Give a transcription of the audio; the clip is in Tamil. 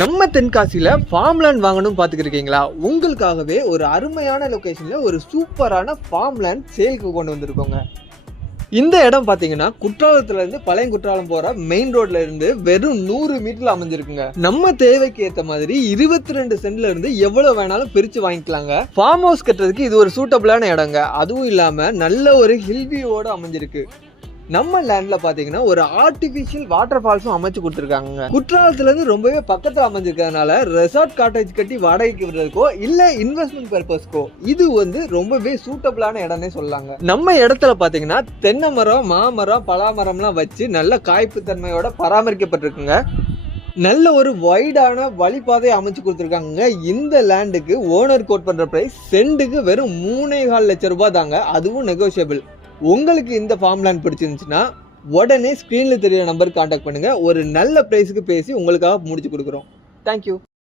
நம்ம தென்காசியில் ஃபார்ம் லேண்ட் வாங்கணும் பார்த்துக்கிருக்கீங்களா? உங்களுக்காகவே ஒரு அருமையான லொக்கேஷனில் ஒரு சூப்பரான ஃபார்ம் லேண்ட் சேலுக்கு கொண்டு வந்திருக்கோங்க. இந்த இடம் பார்த்தீங்கன்னா குற்றாலத்துலேருந்து பழைய குற்றாலம் போகிற மெயின் ரோட்ல இருந்து வெறும் 100 மீட்டர்ல அமைஞ்சிருக்குங்க. நம்ம தேவைக்கு ஏற்ற மாதிரி 22 சென்ட்ல இருந்து எவ்வளவு வேணாலும் பிரித்து வாங்கிக்கலாங்க. ஃபார்ம் ஹவுஸ் கட்டுறதுக்கு இது ஒரு சூட்டபிளான இடங்க. அதுவும் இல்லாமல் நல்ல ஒரு ஹில்வியோட அமைஞ்சிருக்கு. நம்ம லேண்ட்ல பாத்தீங்கன்னா ஒரு ஆர்டிபிஷியல் வாட்டர் ஃபால்ஸும் அமைச்சு கொடுத்துருக்காங்க. குற்றாலத்துல இருந்து ரொம்பவே பக்கத்துல அமைஞ்சிருக்கிறதுனால ரெசார்ட் காட்டேஜ் கட்டி வாடகைக்கு விடுறதுக்கோ இல்ல இன்வெஸ்ட்மெண்ட் பர்பஸ்க்கோ இது ரொம்பவே சூட்டபிளான இடம்னே சொல்லலாங்க. நம்ம இடத்துல பாத்தீங்கன்னா தென்னை மரம், மாமரம், பலாமரம்லாம் வச்சு நல்ல காய்ப்பு தன்மையோட பராமரிக்கப்பட்டிருக்குங்க. நல்ல ஒரு வைடான வழிபாதையை அமைச்சு கொடுத்துருக்காங்க. இந்த லேண்டுக்கு ஓனர் கோட் பண்ற பிரைஸ் சென்ட்டுக்கு வெறும் 3.25 லட்சம் ரூபாய் தாங்க. அதுவும் நெகோஷியபிள். உங்களுக்கு இந்த ஃபார்ம் லேண்ட் பிடிச்சிருந்துச்சுன்னா உடனே ஸ்க்ரீனில் தெரியுற நம்பருக்கு கான்டாக்ட் பண்ணுங்கள். ஒரு நல்ல ப்ரைஸுக்கு பேசி உங்களுக்காக முடிச்சு கொடுக்குறோம். தேங்க்யூ.